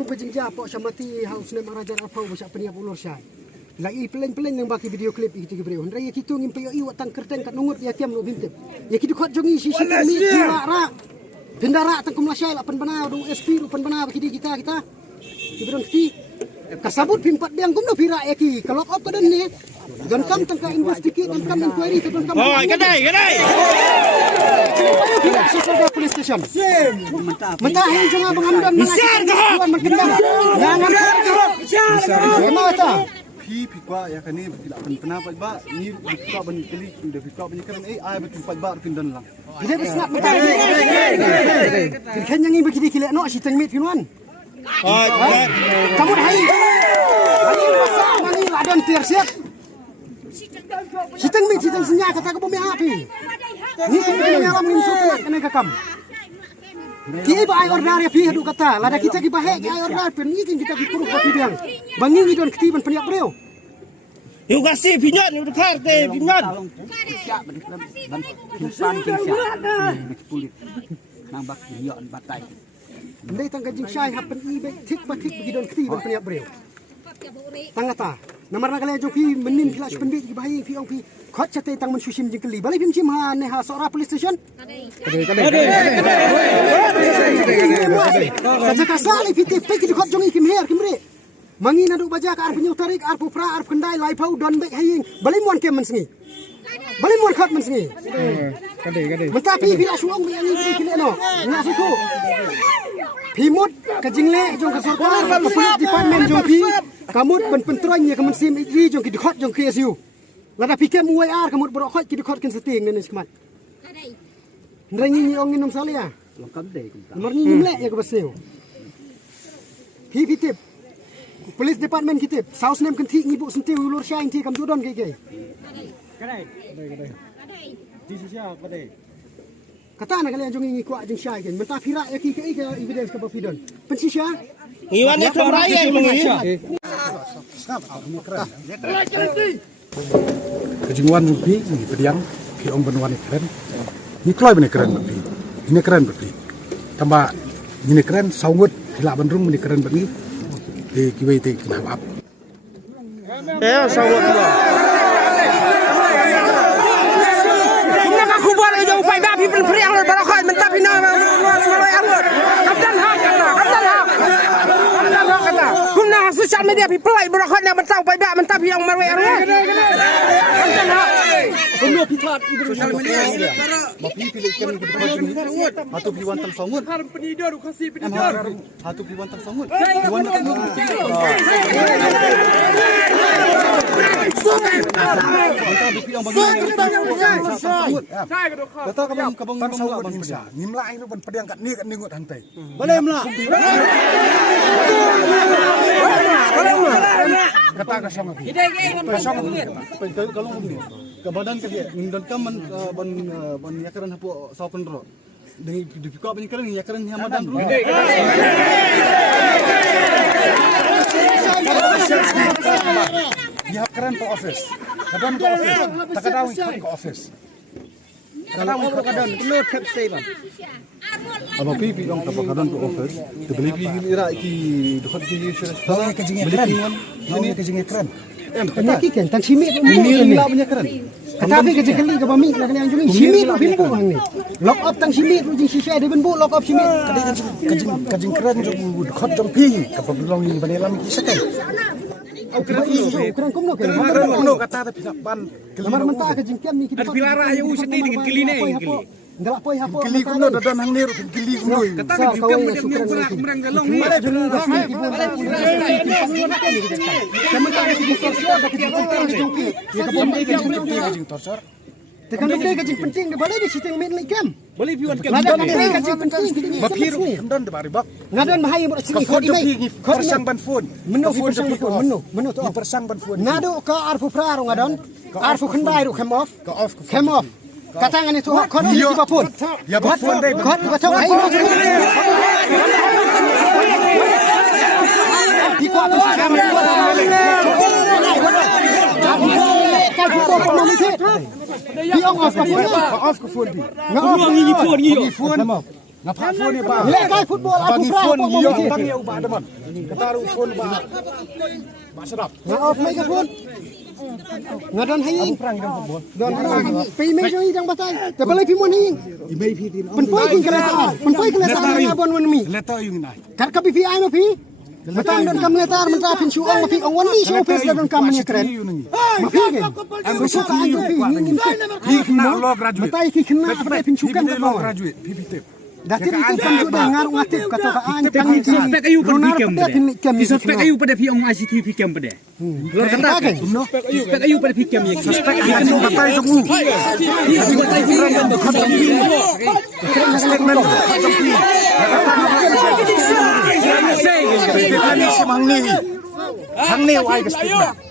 Assalamualaikum pejengja Pak Syamati haus ne marajar apa usah peniap ulur syai. Lagi pelan-pelan yang baki video klip itu ke beliau. Hendra kitu ngimpi iwat tang kerten kat nungut ya kiam lo bintip. Ya kitu kot jongi si mi ra. Pendara tang kum lasyai lapan bana do SP lapan bana baki kita. Kibron kiti kasabut pimpat biang kum no pira ya ki. Kalau op kadan ni don kam tang ka investigate dan kam inquiry don kam. Oh, kadai. Pira sisa police station. Mentah yang jangan mengamdan mengajukan mengendang. Jangan kenapa? Pikwa ya kan ni kenapa ba ni pikwa ban kali dah pikwa ban kan ai betul ba pindan lang. Dia besnak mentah. Kan yang ini begini kile no si tengmit kinuan. Oh, Kamu hai. Hari masa mani ladon tersiap. Si tengmit si teng senya kata ke bumi api. Ni kini ngalam ngin sopat kena kakam. Kini ba ay ordar ya pi hadu kata. Lada kita ki bahe ki ay ordar pen ni kita ki kuruk bapi biang. Bangi ni don ketiban peniak breu. Yung kasi pinyon, yung karte pinyon. Ndai tang kajing syai hapen ibe tik batik bagi don ketiban peniak breu. Tangata. Namar nakale joki menin pilas pendit ki bahi fi ong pi khot chate tang men susim jingkeli. Balai pim sim ha ne ha sora police station. Kaja kasali piti pe ki khot jongi kim her kimre. Mangi nadu baja ka ar penyu tarik ar pupra ar kendai lai pau don be haying. Balai muan kem mensengi. Balai muan khot mensengi. Kadai. Mentapi bila suong be angi ki no. Ngak suku. Pimut kajing le jong ka sarkar police department jong pi. Kamut ben pentronya kamun sim ri jong ki khot jong KSU. Lada pikem UIR kamut bro khot ki khot ken setting nenes kemat. Nrangi ni ong inum salia. Nomor ni nimle ya ke baseu. Hi pitip. Police department kitip. Saus nem kenti ngibu sentiu ulur syai ti kam jodon ke. Kadai. Di sosial kadai. Kata nak kalian jong ngi kuat jeng syai kan. Mentah pira ya ki ke evidence ke bafidon. Pensisya. Iwan ni kemraya mengi. Kejinguan rupi ni pediang pi ong benwan keren. Ni kloi bene keren bepi. Ini keren bepi. Tambah ini keren saungut hilak benrung ni keren bepi. Di kibai ti kenapa? Eh, sawat lah. Kumna ka kubal ay jong pay ba pi priang lor barakay mentah pina malay angot. Kapdan ha kata. Kumna social media pi play barakay na mentah pay ba mentah piang malay angot. Kapdan ha. Kumno pitat ibu Sosial media mapi pilih kan sangut. Hatu pi wantang sangut. Har penidor kasi penidor. Hatu pi wantang sangut. Pi wantang sangut. Kata kabang sangut bangsa. Nimla itu ban pediang kat ni kat ningut hantai. Boleh mla. Kata ka sangut. Kalau ni kebadan kerja ngindon kaman ban yakaran hapo saukan ro. Dengan dipikau ban yakaran hamadan. Ya keren ke office. Kadang ke office. Takadaw ke office. Kalau kadang no tap stay ban. Aba pipi dong kadang ke office. Tebeli pi ira ki dekat ki Boleh kejing keren. Ini kejing keren. Kena Kan tang simi ini la punya keren. Tapi kejing keli ke bami nak kalian jungi simi tu bimbu hang ni. Lock up tang simi tu jing sisa de benbu lock up simi. Kajing keren jong dekat jong pi kapag long ni banelam kisakan. Keren kumno ke. Kuno kata tapi ban Lamar mentah kejing kiam ni kita. Pilara ayu seti dengan kili ni. Ngalak poi hapo. kili kuno dadan hang niru kili kuno. Kata ni juga macam ni merang galong ni. Mana jungi basi ibu. Kamu tak ada torsor dak kejing penting di jongki. Ya kapag kajing torsor. Tekan dok kejing penting de balai di siteng main lagi kam. Boleh piwan ke. Ada kejing penting di Mapiru dan de bari bak. Ngadan bahaya buat sini Kau joki persang ban phone. Menu persang ban menu tu. Persang ban phone. Nado ka arfu praro ngadon. Arfu khendai ru kem off. Kem off. Katangan itu kon di bapun. Ya ban phone dai. Kon betul ai. Di ko apa kami. Kau pun mau mesti. Di off ke phone. Off ke phone di. Ngau ngi phone ngi. Phone. Ngapa phone ni ba? Nilai kai football aku Bagi pra phone apa iyo apa bang ya ubah teman. Kataru phone ba. Ba sedap. Nga off microphone. Nga don haying. Don haying. Pi me jong idang batay. Te balai pi mon haying. Imei pi tin. Penpoi kin keleta. Penpoi keleta na bon wan mi. Letter yung inay. Kar ka pi ai ma pi. Matang don kam letar mentra pin chu ong ma pi ong wan mi so pes don kam ni kren. Ma pi gen. Ang so ka ang pi ngin pi. Hi kena law graduate. Batay ki kena apa pin chu kan law graduate. PPT. Dati itu kan sudah ngaruh ngatip kata ka an kan ni Suspek ayu pada fikam kami Suspek ayu pada fi ong ICT fikam pada. Lor kata kan? Suspek ayu pada fikam ya. Suspek Ayo batay jong u. Statement jong pi. Statement si Mang Ni. Hang ni wai ke statement.